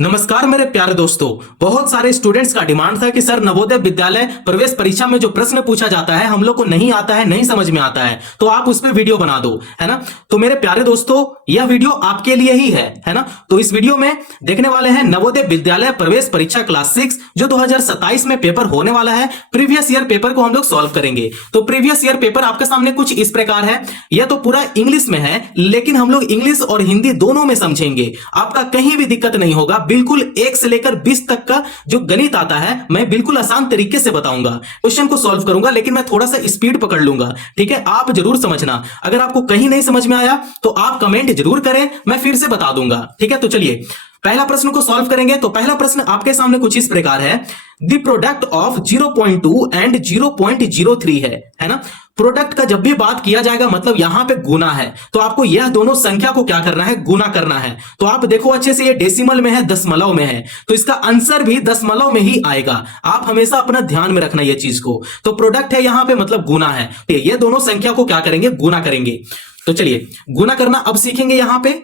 नमस्कार मेरे प्यारे दोस्तों। बहुत सारे स्टूडेंट्स का डिमांड था कि सर नवोदय विद्यालय प्रवेश परीक्षा में जो प्रश्न पूछा जाता है हम लोग को नहीं आता है, नहीं समझ में आता है, तो आप उस पर वीडियो बना दो, है ना। तो मेरे प्यारे दोस्तों यह वीडियो आपके लिए ही है ना। तो इस वीडियो में देखने वाले हैं नवोदय विद्यालय प्रवेश परीक्षा क्लास 6 जो 2027 में पेपर होने वाला है। प्रीवियस ईयर पेपर को हम लोग सॉल्व करेंगे। तो प्रीवियस ईयर पेपर आपके सामने कुछ इस प्रकार है। यह तो पूरा इंग्लिश में है, लेकिन हम लोग इंग्लिश और हिंदी दोनों में समझेंगे। आपका कहीं भी दिक्कत नहीं होगा। बिल्कुल 1 से लेकर 20 तक का जो गणित आता है मैं बिल्कुल आसान तरीके से बताऊंगा, क्वेश्चन को सॉल्व करूंगा, लेकिन मैं थोड़ा सा स्पीड पकड़ लूंगा। ठीक है, आप जरूर समझना। अगर आपको कहीं नहीं समझ में आया तो आप कमेंट जरूर करें, मैं फिर से बता दूंगा। ठीक है, तो चलिए पहला प्रश्न को सॉल्व करेंगे। तो पहला प्रश्न आपके सामने कुछ इस प्रकार है। द प्रोडक्ट ऑफ 0.2 एंड 0.03 है ना। प्रोडक्ट का जब भी बात किया जाएगा मतलब यहां पे गुना है, तो आपको यह दोनों संख्या को क्या करना है, गुना करना है। तो आप देखो अच्छे से, ये डेसिमल में है, दशमलव में है, तो इसका आंसर भी दशमलव में ही आएगा। आप हमेशा अपना ध्यान में रखना ये चीज को। तो प्रोडक्ट है यहां पे मतलब गुना है, ये दोनों संख्या को क्या करेंगे, गुना करेंगे। तो चलिए गुना करना अब सीखेंगे यहां पे।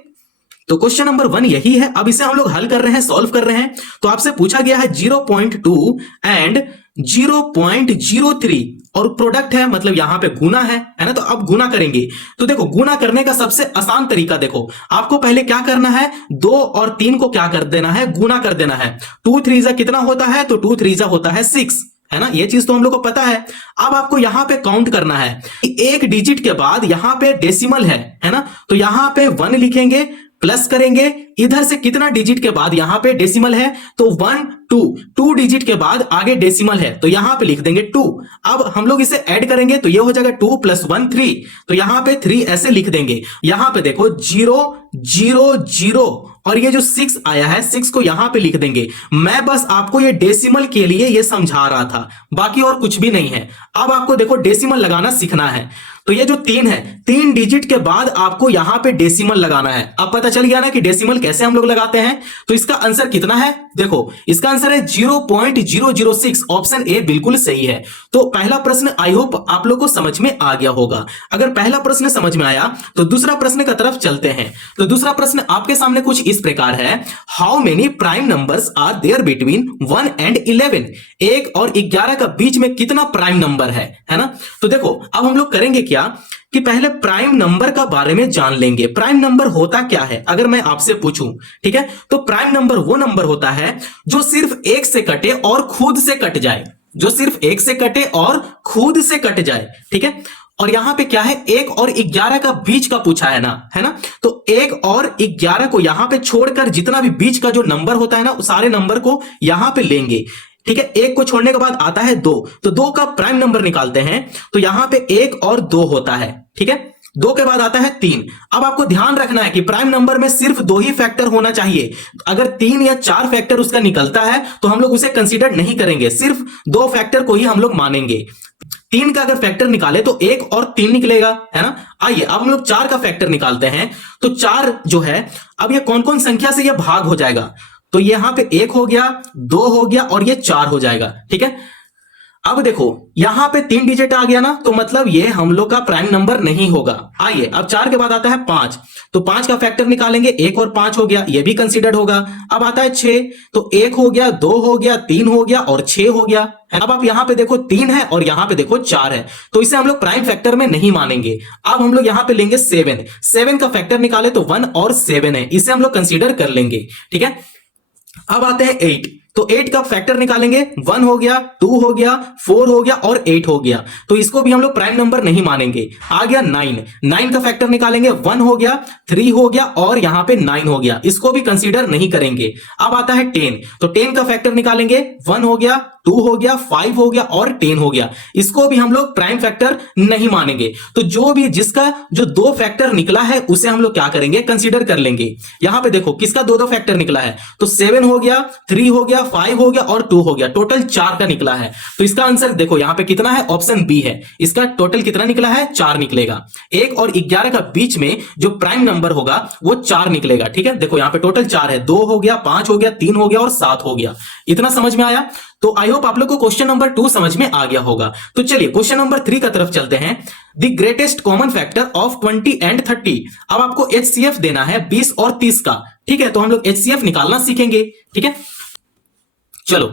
तो क्वेश्चन नंबर 1 यही है। अब इसे हम लोग हल कर रहे हैं, सॉल्व कर रहे हैं। तो आपसे पूछा गया है 0.2 एंड 0.03 और प्रोडक्ट है मतलब यहां पे गुना है ना। तो अब गुना करेंगे। तो देखो गुना करने का सबसे आसान तरीका देखो, आपको पहले क्या करना है, 2 और 3 को क्या कर देना है, गुना कर देना है। 2 3 कितना होता है, तो 2 3 होता है 6, है ना। ये चीज तो हम लोग को पता है। अब आपको यहां पे काउंट करना है, एक डिजिट के बाद यहां पे डेसिमल है ना। तो यहां पे 1 लिखेंगे, प्लस करेंगे, इधर से कितना डिजिट के बाद यहां पे डेसिमल है, तो 1 2 डिजिट के बाद आगे डेसिमल है, तो यहां पे लिख देंगे 2। अब हम लोग इसे ऐड करेंगे तो ये हो जाएगा 2 + 1 3, तो यहां पे 3 ऐसे लिख देंगे। यहां पे देखो 0 0 0 और ये जो 6 आया है 6 को यहां पे लिख देंगे। मैं बस आपको ये डेसिमल के लिए ये समझा रहा था, बाकी और कुछ भी नहीं है। अब आपको देखो डेसिमल लगाना सीखना है। तो ये जो 3 है, 3 डिजिट के बाद आपको यहां पे डेसिमल लगाना है। अब पता चल गया ना कि डेसिमल कैसे हम लोग लगाते हैं। तो इसका आंसर कितना है, देखो इसका आंसर है 0.006। ऑप्शन ए बिल्कुल सही है। तो पहला प्रश्न आई होप आप लोग को समझ में आ गया होगा। अगर पहला प्रश्न समझ में आया तो दूसरा प्रश्न की तरफ चलते हैं। तो दूसरा प्रश्न आपके सामने कुछ इस प्रकार है। How many prime numbers are there between 1 and 11। 1 और 11 का बीच में कितना प्राइम नंबर है ना। तो देखो अब हम लोग करेंगे क्या कि पहले प्राइम नंबर का बारे में जान लेंगे। प्राइम नंबर होता क्या है अगर मैं आपसे पूछूं, ठीक है। तो प्राइम नंबर वो नंबर होता है जो सिर्फ 1 से कटे और खुद से कट जाए, जो सिर्फ 1 से कटे और खुद से कट जाए, ठीक है। और यहां पे क्या है, 1 और 11 का बीच का पूछा है ना। तो 1 और 11 को यहां पे छोड़कर जितना भी बीच का जो नंबर होता है ना, उस सारे नंबर को यहां पे लेंगे, ठीक है। 1 को छोड़ने के बाद आता है 2, तो 2 का प्राइम नंबर निकालते हैं। तो यहां पे 1 और 2 होता है, ठीक है। 2 के बाद आता है 3। अब आपको ध्यान रखना है कि प्राइम नंबर में सिर्फ 2 ही फैक्टर होना चाहिए। अगर 3 या 4 फैक्टर उसका निकलता है तो हम लोग उसे कंसीडर नहीं करेंगे, सिर्फ 2 फैक्टर को ही हम लोग मानेंगे। 3 का अगर फैक्टर निकाले तो 1 और 3 निकलेगा, है ना। आइए अब हम लोग 4 का फैक्टर निकालते हैं। तो 4 जो है, अब ये कौन कौन संख्या से ये भाग हो जाएगा, तो यहां पे 1 हो गया, 2 हो गया और ये 4 हो जाएगा, ठीक है। अब देखो यहां पे 3 डिजिट आ गया ना, तो मतलब ये हम लोग का प्राइम नंबर नहीं होगा। आइए अब 4 के बाद आता है 5, तो 5 का फैक्टर निकालेंगे, 1 और 5 हो गया, ये भी कंसीडर्ड होगा। अब आता है 6, तो 1 हो गया, 2 हो गया, 3 हो गया और 6 हो गया। अब आप यहां पे देखो 3 है और यहां पे देखो 4 है, तो इसे हम लोग प्राइम फैक्टर में नहीं मानेंगे। अब हम लोग यहां पे लेंगे 7, 7 का फैक्टर निकाले तो 1 और 7 है, इसे हम लोग कंसीडर कर लेंगे, ठीक है। अब आते हैं 8, तो 8 का फैक्टर निकालेंगे, 1 हो गया, 2 हो गया, 4 हो गया और 8 हो गया, तो इसको भी हम लोग प्राइम नंबर नहीं मानेंगे। आ गया 9, 9 का फैक्टर निकालेंगे, 1 हो गया, 3 हो गया और यहां पे 9 हो गया, इसको भी कंसीडर नहीं करेंगे। अब आता है 10, तो 10 का फैक्टर निकालेंगे, 1 हो गया, 2 हो गया, 5 हो गया और 10 हो गया, इसको भी हम लोग प्राइम फैक्टर नहीं मानेंगे। तो जो भी जिसका जो 2 फैक्टर निकला है उसे हम लोग क्या करेंगे, कंसीडर कर लेंगे। यहां पे देखो किसका 2 फैक्टर निकला है, तो 7 हो गया, 3 हो गया, 5 हो गया और 2 हो गया, टोटल 4 का निकला है। तो इसका आंसर देखो यहां पे कितना है, ऑप्शन बी है। इसका टोटल कितना निकला है, 4 निकलेगा। 1 और 11 का बीच में जो प्राइम नंबर होगा वो 4 निकलेगा, ठीक है। देखो यहां पे टोटल 4 है, 2 हो गया, 5 हो गया, 3 हो गया और 7 हो गया। इतना समझ में आया। तो आई होप आप लोग को क्वेश्चन नंबर 2 समझ में आ गया होगा। तो चलिए क्वेश्चन नंबर 3 का तरफ चलते हैं। The greatest common factor of 20 and 30। अब आपको HCF देना है 20 और 30 का, ठीक है। तो हम लोग HCF निकालना सीखेंगे, ठीक है। चलो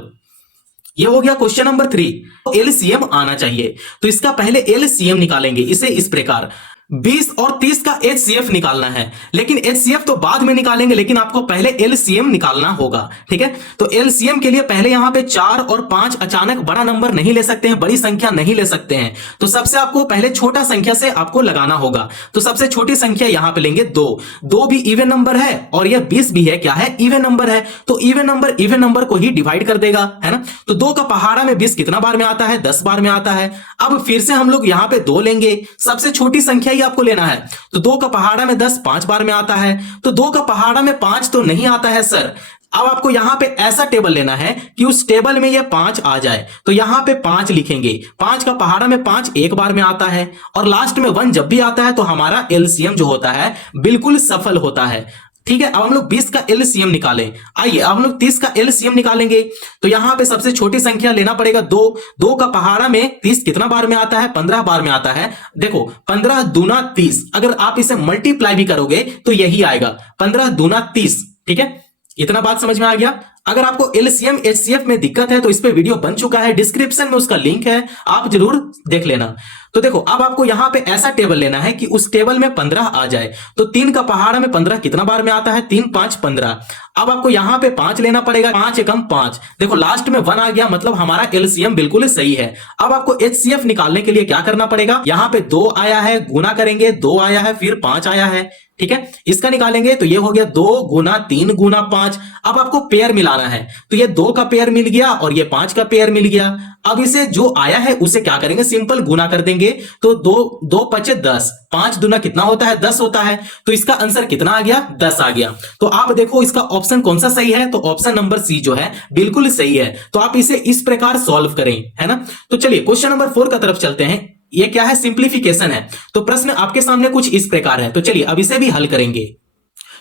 ये हो गया क्वेश्चन नंबर 3। LCM आना चाहिए, तो इसका पहले LCM निकालेंगे। इसे इस प्रकार 20 और 30 का HCF निकालना है, लेकिन HCF तो बाद में निकालेंगे, लेकिन आपको पहले LCM निकालना होगा, ठीक है। तो LCM के लिए पहले यहां पे 4 और 5 अचानक बड़ा नंबर नहीं ले सकते हैं, बड़ी संख्या नहीं ले सकते हैं। तो सबसे आपको पहले छोटा संख्या से आपको लगाना होगा। तो सबसे छोटी संख्या यहां पे लेंगे 2। 2 भी इवन नंबर है और यह 20 भी है, क्या है, इवन नंबर है। तो इवन नंबर को ही डिवाइड कर देगा, है ना। तो 2 का पहाड़ा में 20 कितना बार में आता है, 10 बार में आता है। अब फिर से हम लोग यहां पे 2 लेंगे, सबसे छोटी संख्या ही आपको लेना है। तो 2 का पहाड़ा में 10 5 बार में आता है। तो 2 का पहाड़ा में 5 तो नहीं आता है सर। अब आपको यहां पे ऐसा टेबल लेना है कि उस टेबल में ये 5 आ जाए। तो यहां पे 5 लिखेंगे। 5 का पहाड़ा में 5 एक बार में आता है, और लास्ट में 1 जब भी आता है तो हमारा LCM जो होता है बिल्कुल सफल होता है, ठीक है। अब हम लोग 20 का LCM निकालें। आइए अब हम लोग 30 का LCM निकालेंगे। तो यहां पे सबसे छोटी संख्या लेना पड़ेगा 2। 2 का पहाड़ा में 30 कितना बार में आता है, 15 बार में आता है। देखो 15 दूना 30, अगर आप इसे मल्टीप्लाई भी करोगे तो यही आएगा, 15 दूना 30, ठीक है। इतना बात समझ में आ गया। अगर आपको LCM HCF में दिक्कत है तो इस पे वीडियो बन चुका है, डिस्क्रिप्शन में उसका लिंक है, आप जरूर देख लेना। तो देखो अब आपको यहां पे ऐसा टेबल लेना है कि उस टेबल में 15 आ जाए। तो 3 का पहाड़ा में 15 कितना बार में आता है, 3 5 15। अब आपको यहां पे 5 लेना पड़ेगा, 5 एकम 5। देखो लास्ट में 1 आ गया, मतलब हमारा LCM बिल्कुल सही है। अब आपको HCF निकालने के लिए क्या करना पड़ेगा, यहां पे 2 आया है, गुना करेंगे, 2 आया है, फिर 5 आया है, ठीक है। इसका निकालेंगे तो ये हो गया 2 गुना 3 गुना 5। अब आपको पेयर मिलाना है, तो ये 2 का पेयर मिल गया और ये 5 का पेयर मिल गया। अब इसे जो आया है उसे क्या करेंगे, सिंपल गुना कर देंगे। तो 2 5 10, 5 दूना कितना होता है, 10 होता है। तो इसका आंसर कितना आ गया, 10 आ गया। तो आप देखो इसका ऑप्शन कौन सा सही है, तो ऑप्शन नंबर सी जो है बिल्कुल सही है। तो आप इसे इस प्रकार सॉल्व करें, है ना। तो चलिए क्वेश्चन नंबर 4 का तरफ चलते हैं। ये क्या है, सिंप्लीफिकेशन है। तो प्रश्न आपके सामने कुछ इस प्रकार है। तो चलिए अब इसे भी हल करेंगे।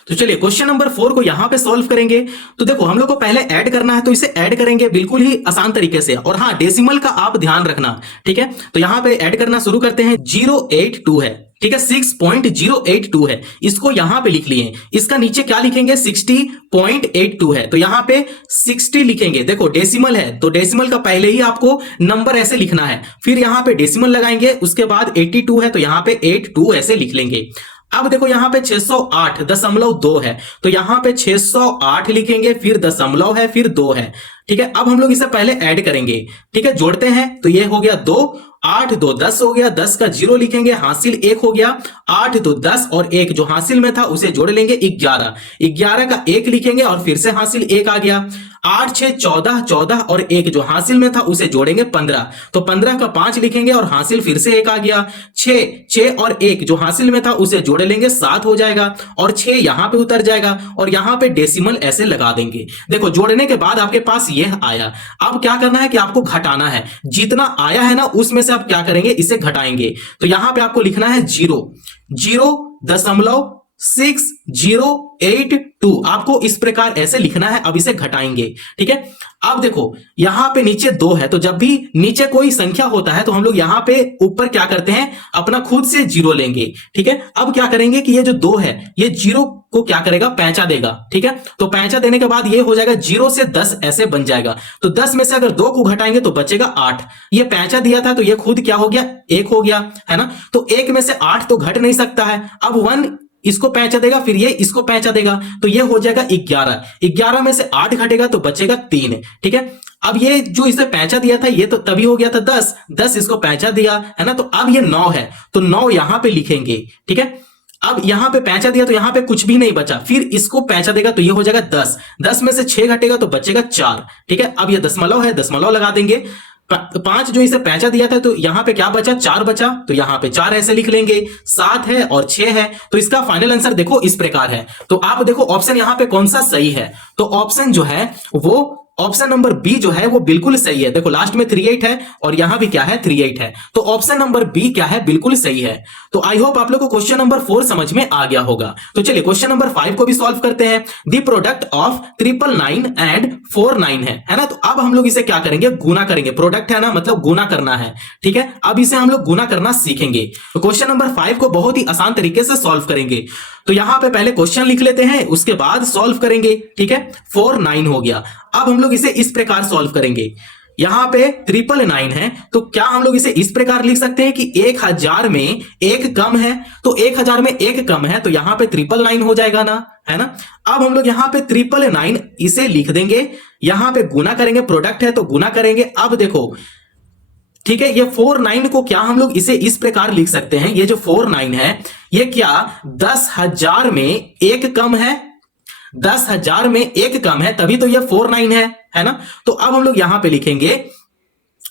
तो चलिए क्वेश्चन नंबर 4 को यहां पे सॉल्व करेंगे। तो देखो हम लोग को पहले ऐड करना है, तो इसे ऐड करेंगे बिल्कुल ही आसान तरीके से। और हाँ, डेसिमल का आप ध्यान रखना, ठीक है। तो यहां पे ऐड करना शुरू करते हैं। 082 है, ठीक है, 6.082 है, इसको यहां पे लिख लिए। इसका नीचे क्या लिखेंगे, 60.82 है, तो यहां पे 60 लिखेंगे। देखो डेसिमल है तो डेसिमल का पहले ही आपको नंबर ऐसे लिखना है, फिर यहां पे डेसिमल लगाएंगे। उसके बाद 82 है तो यहां पे 82 ऐसे लिख लेंगे। अब देखो यहां पे 608.2 है, तो यहां पे 608 लिखेंगे, फिर दशमलव है, फिर 2 है, ठीक है। अब हम लोग इसे पहले ऐड करेंगे, ठीक है, जोड़ते हैं। तो ये हो गया 2, 8 2 10 हो गया, 10 का 0 लिखेंगे, हासिल 1 हो गया। 8 2 10 और 1 जो हासिल में था उसे जोड़ लेंगे, 11। 11 का 1 लिखेंगे और फिर से हासिल 1 आ गया। 8 6 14, 14 और 1 जो हासिल में था उसे जोड़ेंगे 15। तो 15 का 5 लिखेंगे और हासिल फिर से 1 आ गया। 6 और 1 जो हासिल में था उसे जोड़ लेंगे, 7 हो जाएगा। और 6 यहां पे उतर जाएगा और यहां पे डेसिमल ऐसे लगा देंगे। देखो जोड़ने के बाद आपके पास यह आया। अब क्या करना है कि आपको घटाना है। जितना आया है ना उसमें से आप क्या करेंगे, इसे घटाएंगे। तो यहां पे आपको लिखना है 0.682 आपको इस प्रकार ऐसे लिखना है। अब इसे घटाएंगे, ठीक है। अब देखो यहां पे नीचे 2 है, तो जब भी नीचे कोई संख्या होता है तो हम लोग यहां पे ऊपर क्या करते हैं, अपना खुद से 0 लेंगे, ठीक है। अब क्या करेंगे कि ये जो 2 है ये 0 को क्या करेगा, पैंचा देगा, ठीक है। तो पैंचा देने के बाद ये हो जाएगा 0 से 10 ऐसे बन जाएगा। तो 10 में से अगर 2 को घटाएंगे तो बचेगा 8। ये पैंचा दिया था तो ये खुद क्या हो गया, 1 हो गया, है ना। तो 1 में से 8 तो घट नहीं सकता है। अब 1 इसको पैंचा देगा, फिर ये इसको पैंचा देगा, तो ये हो जाएगा 11। 11 में से 8 घटेगा तो बचेगा 3, ठीक है। अब ये जो इसे पैंचा दिया था ये तो तभी हो गया था 10, 10 इसको पैंचा दिया, है ना। तो अब ये 9 है, तो 9 यहां पे लिखेंगे, ठीक है। अब यहां पे पैंचा दिया तो यहां पे कुछ भी नहीं बचा, फिर इसको पैंचा देगा तो ये हो जाएगा 10। 10 में से 6 घटेगा तो बचेगा 4, ठीक है। अब ये दशमलव है, दशमलव लगा देंगे। 5 जो इसे पैंचा दिया था तो यहां पे क्या बचा, 4 बचा, तो यहां पे 4 ऐसे लिख लेंगे। 7 है और 6 है, तो इसका फाइनल आंसर देखो इस प्रकार है। तो आप देखो ऑप्शन यहां पे कौन सा सही है, तो ऑप्शन जो है वो ऑप्शन नंबर बी जो है वो बिल्कुल सही है। देखो लास्ट में 38 है और यहां भी क्या है 38 है, तो ऑप्शन नंबर बी क्या है बिल्कुल सही है। तो आई होप आप लोग को क्वेश्चन नंबर 4 समझ में आ गया होगा। तो चलिए क्वेश्चन नंबर 5 को भी सॉल्व करते हैं। द प्रोडक्ट ऑफ 999 एंड 49 है ना। तो अब हम लोग इसे क्या करेंगे, गुना करेंगे। प्रोडक्ट है ना, मतलब गुना करना है, ठीक है। अब इसे हम लोग गुना करना सीखेंगे। तो क्वेश्चन नंबर 5 को बहुत ही आसान तरीके से सॉल्व करेंगे। तो यहां पे पहले क्वेश्चन लिख लेते हैं, उसके बाद सॉल्व करेंगे, ठीक है। 49 हो गया। अब हम लोग इसे इस प्रकार सॉल्व करेंगे। यहां पे 999 है, तो क्या हम लोग इसे इस प्रकार लिख सकते हैं कि 1000 में एक कम है, तो 1000 में एक कम है, तो यहां पे 999 हो जाएगा ना, है ना। अब हम लोग यहां पे 999 इसे लिख देंगे, यहां पे गुना करेंगे, प्रोडक्ट है तो गुना करेंगे। अब देखो, ठीक है, ये 49 को क्या हम लोग इसे इस प्रकार लिख सकते हैं, ये जो 49 है ये क्या 10,000 में एक कम है, 10,000 में एक कम है, तभी तो ये 49 है ना। तो अब हम लोग यहां पे लिखेंगे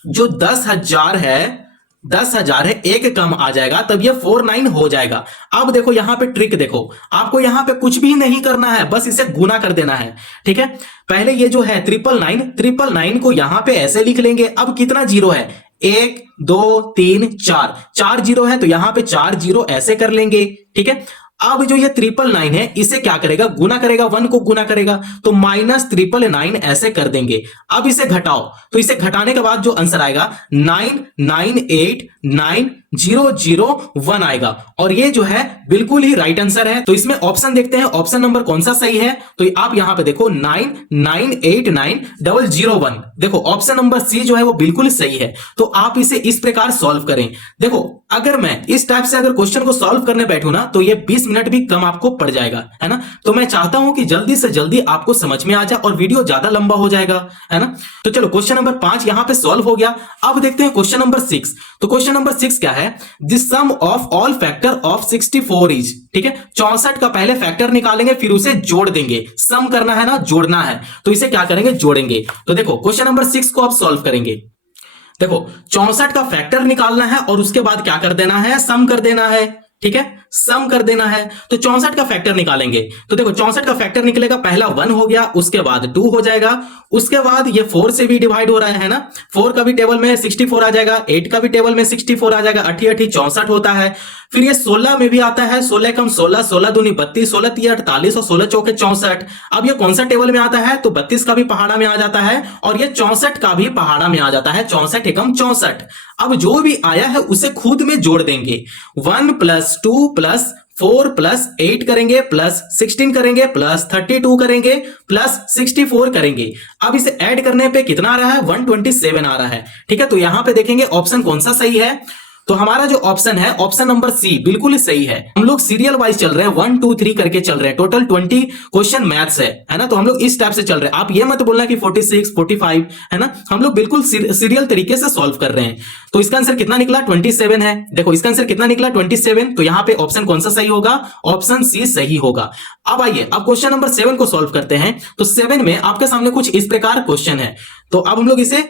जो 10,000 है, 10,000 है, एक कम आ जाएगा, तब ये 49 हो जाएगा। अब देखो यहां पे ट्रिक देखो, आपको यहां पे कुछ भी नहीं करना है, बस इसे गुना कर देना है, ठीक है। पहले ये जो है 999 को यहां पे ऐसे लिख लेंगे। अब कितना जीरो है, 1 2 3 4, 4 जीरो है, तो यहां पे 4 जीरो ऐसे कर लेंगे, ठीक है। अब जो ये 999 है इसे क्या करेगा, गुना करेगा, 1 को गुना करेगा, तो -999 ऐसे कर देंगे। अब इसे घटाओ, तो इसे घटाने के बाद जो आंसर आएगा 998901 आएगा, और ये जो है बिल्कुल ही राइट आंसर है। तो इसमें ऑप्शन देखते हैं, ऑप्शन नंबर कौन सा सही है। तो आप यहां पे देखो 998901, देखो ऑप्शन नंबर सी जो है वो बिल्कुल सही है। तो आप इसे इस प्रकार सॉल्व करें। देखो अगर मैं इस टाइप से अगर क्वेश्चन को सॉल्व करने बैठूं ना, तो ये 20 मिनट भी कम आपको पड़ जाएगा, है ना। तो मैं चाहता हूं कि जल्दी से जल्दी आपको समझ में आ जाए और वीडियो ज्यादा लंबा हो जाएगा, है ना। तो चलो क्वेश्चन नंबर 5 यहां पे सॉल्व हो गया। अब देखते हैं क्वेश्चन नंबर 6। तो क्वेश्चन नंबर 6 क्या है, the sum of all factor of 64 is, ठीक है। 64 का पहले फैक्टर निकालेंगे, फिर उसे जोड़ देंगे। सम करना है ना, जोड़ना है, तो इसे क्या करेंगे, जोड़ेंगे। तो देखो क्वेश्चन नंबर 6 को आप सॉल्व करेंगे। देखो 64 का फैक्टर निकालना है और उसके बाद क्या कर देना है, सम कर देना है, ठीक है, सम कर देना है। तो 64 का फैक्टर निकालेंगे, तो देखो 64 का फैक्टर निकलेगा, पहला 1 हो गया, उसके बाद 2 हो जाएगा, उसके बाद ये 4 से भी डिवाइड हो रहा है ना, 4 का भी टेबल में 64 आ जाएगा, 8 का भी टेबल में 64 आ जाएगा, 8 8 64 होता है। फिर ये 16 में भी आता है, 16 कम 16, 16 दूनी 32, 16 तीय 48 और 16 चौके 64। अब ये कौन सा टेबल में आता है, तो 32 का भी पहाड़ा में आ जाता है और ये 64 का भी पहाड़ा में आ जाता है, 64 एकम 64। अब जो भी आया है उसे खुद में जोड़ देंगे, 1 + 2 + 4 + 8 करेंगे, प्लस 16 करेंगे, प्लस 32 करेंगे, प्लस 64 करेंगे। अब इसे ऐड करने पे कितना आ रहा है, 127 आ रहा है, ठीक है। तो यहां पे देखेंगे ऑप्शन कौन सा सही है। तो हमारा जो ऑप्शन है, ऑप्शन नंबर सी बिल्कुल सही है। हम लोग सीरियल वाइज चल रहे हैं, 1 2 3 करके चल रहे हैं। टोटल 20 क्वेश्चन मैथ्स है ना। तो हम लोग इस टाइप से चल रहे हैं। आप ये मत बोलना कि 46 45, है ना। हम लोग बिल्कुल सीरियल तरीके से सॉल्व कर रहे हैं। तो इसका आंसर कितना निकला, 27 है। देखो इसका आंसर कितना निकला, 27। तो यहां पे ऑप्शन कौन सा सही होगा, ऑप्शन सी सही होगा। अब आइए अब क्वेश्चन नंबर 7 को सॉल्व करते हैं। तो 7 में आपके सामने कुछ इस प्रकार क्वेश्चन है। तो अब हम लोग इसे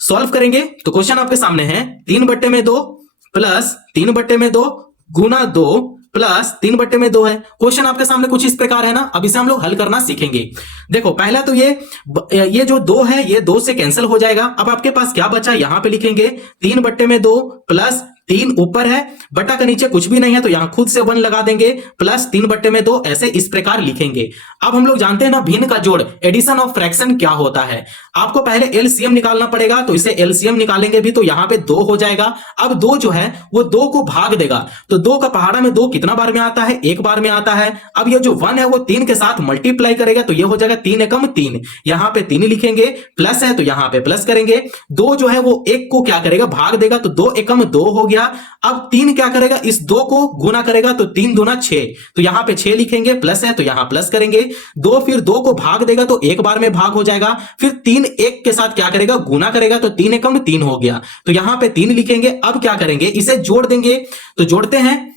सॉल्व करेंगे। तो क्वेश्चन आपके सामने है 3/2 प्लस 3/2 गुना 2 प्लस 3/2 है। क्वेश्चन आपके सामने कुछ इस प्रकार है ना। अब इसे हम लोग हल करना सीखेंगे। देखो पहला तो ये जो 2 है, ये 2 से कैंसिल हो जाएगा। अब आपके पास क्या बचा, यहां पे लिखेंगे 3/2 प्लस 3 ऊपर है, बटा का नीचे कुछ भी नहीं है, तो यहां खुद से 1 लगा देंगे, प्लस 3/2 ऐसे इस प्रकार लिखेंगे। अब हम लोग जानते हैं ना, भिन्न का जोड़, एडिशन ऑफ फ्रैक्शन क्या होता है। आपको पहले एलसीएम निकालना पड़ेगा, तो इसे एलसीएम निकालेंगे भी, तो यहां पे 2 हो जाएगा। अब 2 जो है वो 2 को भाग देगा, तो 2 का पहाड़ा में 2 कितना बार में आता है, एक बार में आता है। अब ये जो 1 है वो 3 के साथ मल्टीप्लाई करेगा, तो ये हो जाएगा 3 एकम 3। यहां पे 3 लिखेंगे, प्लस है तो यहां पे प्लस करेंगे। 2 जो है वो 1 को क्या करेगा, भाग देगा, तो 2 एकम 2 हो गया। अब 3 क्या करेगा, इस 2 को गुना करेगा, तो 3 दूना 6, तो यहां पे 6 लिखेंगे, प्लस है तो यहां प्लस करेंगे। 2 फिर 2 को भाग देगा, तो एक बार में भाग हो जाएगा। फिर 3 1 के साथ क्या करेगा, गुना करेगा, तो 3 एकम 3 हो गया, तो यहां पे 3 लिखेंगे। अब क्या करेंगे, इसे जोड़ देंगे। तो जोड़ते हैं,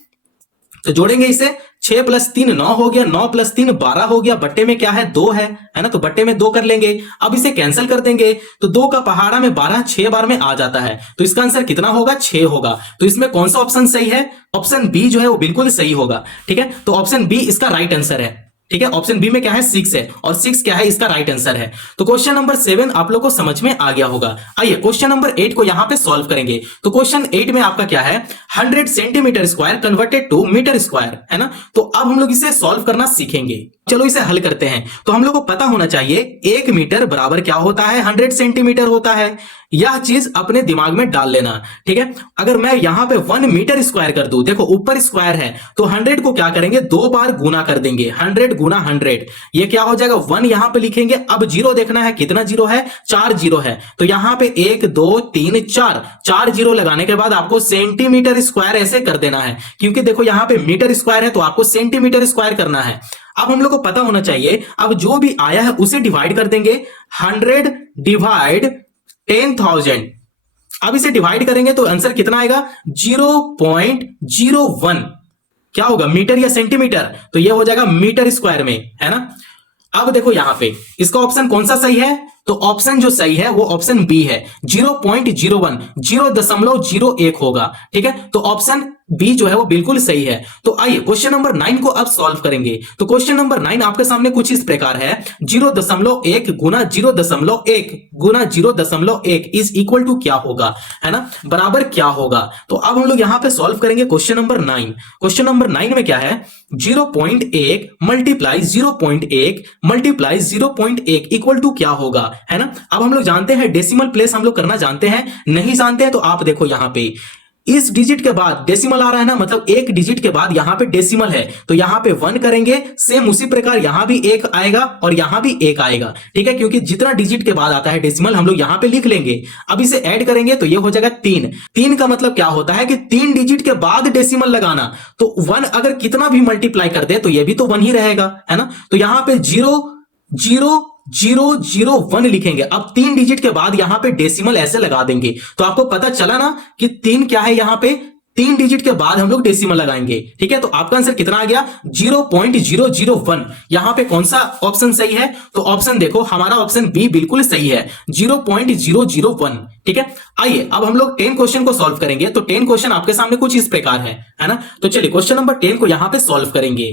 तो जोड़ेंगे इसे, 6 + 3 9 हो गया, 9 + 3 12 हो गया, बट्टे में क्या है 2 है ना, तो बट्टे में 2 कर लेंगे। अब इसे कैंसिल कर देंगे, तो 2 का पहाड़ा में 12 6 बार में आ जाता है, तो इसका आंसर कितना होगा, 6 होगा। तो इसमें कौन सा ऑप्शन सही है, ऑप्शन बी जो है वो बिल्कुल सही होगा, ठीक है। तो ऑप्शन बी इसका राइट आंसर है, ठीक है, ऑप्शन बी में क्या है 6 है और 6 क्या है इसका राइट आंसर है। तो क्वेश्चन नंबर 7 आप लोग को समझ में आ गया होगा। आइए क्वेश्चन नंबर 8 को यहां पे सॉल्व करेंगे। तो क्वेश्चन 8 में आपका क्या है 100 centimetre square converted to metre square, है ना। तो अब हम लोग इसे सॉल्व करना सीखेंगे। चलो इसे हल करते हैं। तो हम लोग को पता होना चाहिए 1 मीटर बराबर क्या होता है 100 सेंटीमीटर होता है। यह चीज अपने दिमाग में डाल लेना, ठीक है। अगर मैं यहां पे 1 मीटर स्क्वायर कर दूं, देखो ऊपर स्क्वायर है तो 100 को क्या करेंगे 2 बार गुना कर देंगे, 100 गुना 100, ये क्या हो जाएगा 1 यहां पे लिखेंगे। अब जीरो देखना है, कितना जीरो है 4 जीरो है। तो यहां पे 1 2 3 4 जीरो लगाने के बाद आपको सेंटीमीटर स्क्वायर ऐसे कर देना है, क्योंकि देखो यहां पे मीटर स्क्वायर है तो आपको सेंटीमीटर स्क्वायर करना है। अब हम लोग को पता होना चाहिए, अब जो भी आया है उसे डिवाइड कर देंगे, 100 डिवाइड 10,000। अब इसे डिवाइड करेंगे तो आंसर कितना आएगा 0.01। क्या होगा मीटर या सेंटीमीटर, तो यह हो जाएगा मीटर स्क्वायर में, है ना। अब देखो यहां पे इसका ऑप्शन कौन सा सही है, तो ऑप्शन जो सही है वो ऑप्शन बी है 0.01, 0.01 होगा, ठीक है। तो ऑप्शन बी जो है वो बिल्कुल सही है। तो आइए क्वेश्चन नंबर 9 को अब सॉल्व करेंगे। तो क्वेश्चन नंबर 9 आपके सामने कुछ इस प्रकार है 0.1 गुना 0.1 गुना 0.1 इज इक्वल टू क्या होगा, है ना, बराबर क्या होगा। तो अब हम लोग यहां पे सॉल्व करेंगे क्वेश्चन नंबर 9। क्वेश्चन नंबर 9 में क्या है 0.1 मल्टीप्लाई 0.1 मल्टीप्लाई 0.1 इक्वल टू क्या होगा, है ना। अब हम लोग जानते हैं डेसिमल प्लेस हम लोग करना जानते हैं, नहीं जानते हैं तो आप देखो यहां पे इस डिजिट के बाद डेसिमल आ रहा है ना, मतलब एक डिजिट के बाद यहां पे डेसिमल है तो यहां पे 1 करेंगे। सेम उसी प्रकार यहां भी 1 आएगा और यहां भी 1 आएगा, ठीक है, क्योंकि जितना डिजिट के बाद आता है डेसिमल हम लोग यहां पे लिख लेंगे। अब इसे ऐड करेंगे तो ये हो जाएगा 3 का मतलब क्या होता है कि 3 डिजिट के बाद डेसिमल लगाना। तो 1 अगर कितना भी मल्टीप्लाई कर दे तो ये भी तो 1 ही रहेगा, है ना। तो यहां पे 0.001 लिखेंगे। अब 3 डिजिट के बाद यहां पे डेसिमल ऐसे लगा देंगे तो आपको पता चला ना कि 3 क्या है, यहां पे 3 डिजिट के बाद हम लोग डेसिमल लगाएंगे, ठीक है। तो आपका आंसर कितना आ गया 0.001। यहां पे कौन सा ऑप्शन सही है, तो ऑप्शन देखो हमारा ऑप्शन बी बिल्कुल सही है 0.001, ठीक है। आइए अब हम लोग 10 क्वेश्चन को सॉल्व करेंगे। तो 10 क्वेश्चन आपके सामने कुछ इस प्रकार है ना। तो चलिए क्वेश्चन नंबर 10 को यहां पे सॉल्व करेंगे।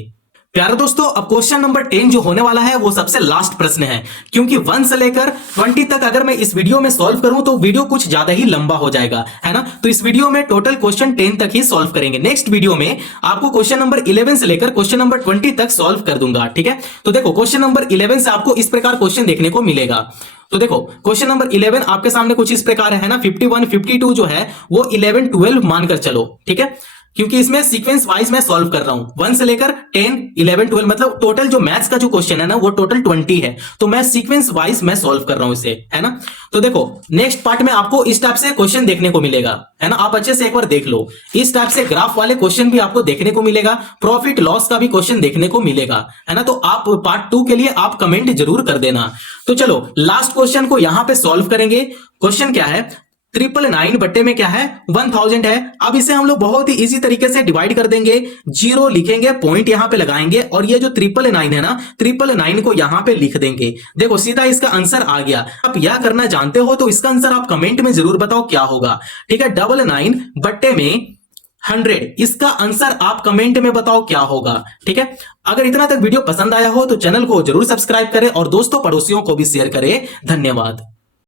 प्यारे दोस्तों अब क्वेश्चन नंबर 10 जो होने वाला है वो सबसे लास्ट प्रश्न है, क्योंकि 1 से लेकर 20 तक अगर मैं इस वीडियो में सॉल्व करूं तो वीडियो कुछ ज्यादा ही लंबा हो जाएगा, है ना। तो इस वीडियो में टोटल क्वेश्चन 10 तक ही सॉल्व करेंगे। नेक्स्ट वीडियो में आपको क्वेश्चन नंबर 11 से लेकर क्वेश्चन नंबर 20 तक सॉल्व कर दूंगा, ठीक है। तो देखो क्वेश्चन नंबर 11 से आपको इस प्रकार क्वेश्चन देखने को मिलेगा। तो देखो क्वेश्चन नंबर 11 आपके सामने कुछ इस प्रकार है ना, 51 52 जो है वो 11 12 मानकर चलो, ठीक है, क्योंकि इसमें सीक्वेंस वाइज मैं सॉल्व कर रहा हूं 1 से लेकर 10 11 12, मतलब टोटल जो मैथ्स का जो क्वेश्चन है ना वो टोटल 20 है। तो मैं सीक्वेंस वाइज मैं सॉल्व कर रहा हूं इसे, है ना। तो देखो नेक्स्ट पार्ट में आपको इस टाइप से क्वेश्चन देखने को मिलेगा, है ना। आप अच्छे से एक बार देख लो, इस टाइप से ग्राफ वाले क्वेश्चन भी आपको देखने को मिलेगा, प्रॉफिट लॉस का भी क्वेश्चन देखने को मिलेगा, है ना। तो आप पार्ट 2 के लिए आप कमेंट जरूर कर देना। तो चलो लास्ट क्वेश्चन को यहां पे सॉल्व करेंगे। क्वेश्चन क्या है 999 बट्टे में क्या है 1000 है। अब इसे हम लोग बहुत ही इजी तरीके से डिवाइड कर देंगे, 0 लिखेंगे, पॉइंट यहां पे लगाएंगे और ये जो 999 है ना 999 को यहां पे लिख देंगे। देखो सीधा इसका आंसर आ गया। आप यह करना जानते हो तो इसका आंसर आप कमेंट में जरूर बताओ क्या होगा, ठीक है। 99 बट्टे में 100 इसका आंसर आप कमेंट में बताओ क्या होगा, ठीक है। अगर इतना तक वीडियो पसंद आया हो तो चैनल को जरूर सब्सक्राइब करें और दोस्तों पड़ोसियों को भी शेयर करें। धन्यवाद।